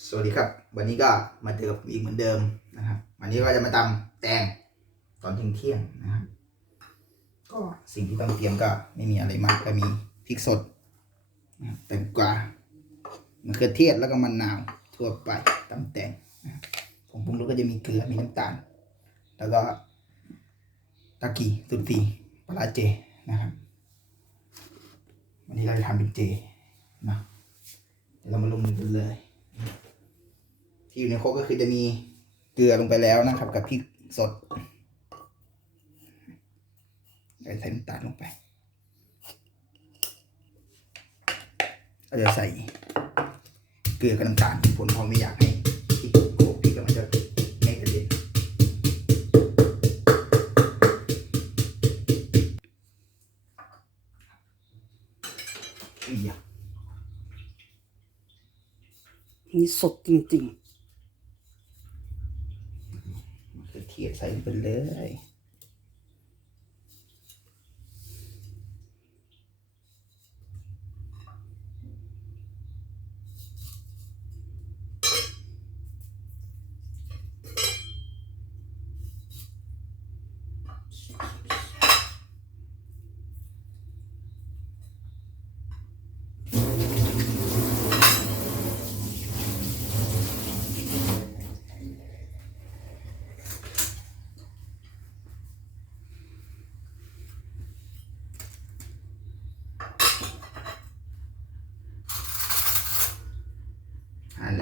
สวัสดีครับ วันนี้ก็มาเจอกับผมอีกเหมือนเดิมนะครับ วันนี้ก็จะมาตำแตงตอนเที่ยงเที่ยงๆนะครับก็สิ่งที่ต้องเตรียมก็ไม่มีอะไรมากก็มีพริกสดนะครับแตงกวามะเขือเทศแล้วก็มะนาวทั่วไปตำแตงนะครับผงปรุงรสก็จะมีเกลือมีน้ำตาล แล้วก็ตะกี้ตุนฟีปลาร้าเจนะครับ วันนี้เราจะทำเป็นเจนะเดี๋ยวเรามาลงมือกันเลย ที่อยู่ในโคกก็คือจะมีเกลือลงไปแล้วนะครับ กับพริกสดใส่น้ำตาลลงไปเราจะใส่เกลือกับน้ำตาลผลพอไม่อยากให้พริกโขลกพริกกับมันจะไม่กระเด็นอีกอย่างนี่สดจริงมะ เขียนใส่ไปเลย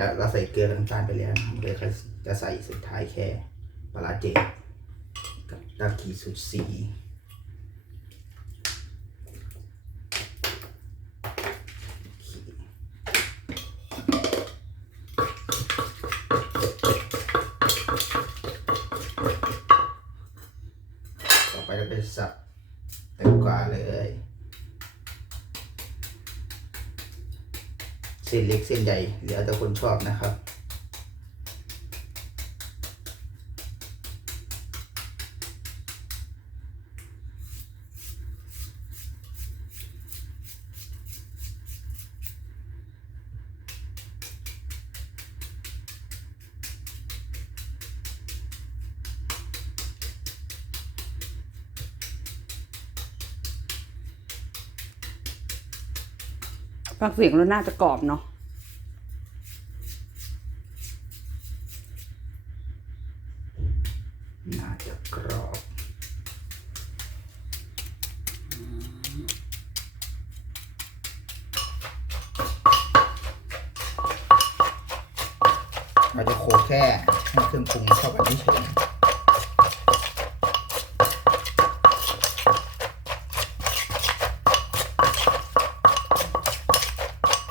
แล้วเราใส่เกลือกับน้ำตาลไปแล้วนะครับเลยก็จะใส่สุดท้ายแค่ปลาร้าเจกับตากีสุดสีต่อไปเราไปสับแตงกวาเลย เส้นเล็กเส้นใหญ่เหลือแต่คนชอบนะครับ ฟังเสียงแล้วน่าจะกรอบเนาะน่าจะกรอบเราจะโขกแค่ให้เครื่องปรุงเข้ากันเฉย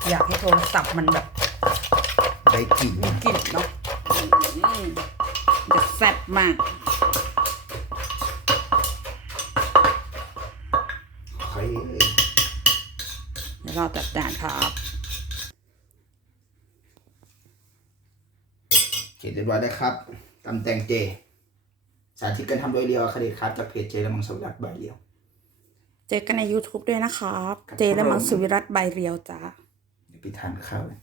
อยากให้โทรศัพท์มันแบบได้กลิ่นมีกลิ่นเนาะอืมจะแซ่บมากค่อยเดี๋ยวเราจัดจานครับเขียนเรียบร้อยได้ครับตำแตงเจ สาธิตการทำโดยเรียวคดีครับจากเพจเจและมังสวิรัตใบเรียว เจอกันใน YouTube ด้วยนะครับครับเจและมังสุวิรัตใบเรียวจ้าเดี๋ยว ไปทานข้าวเลย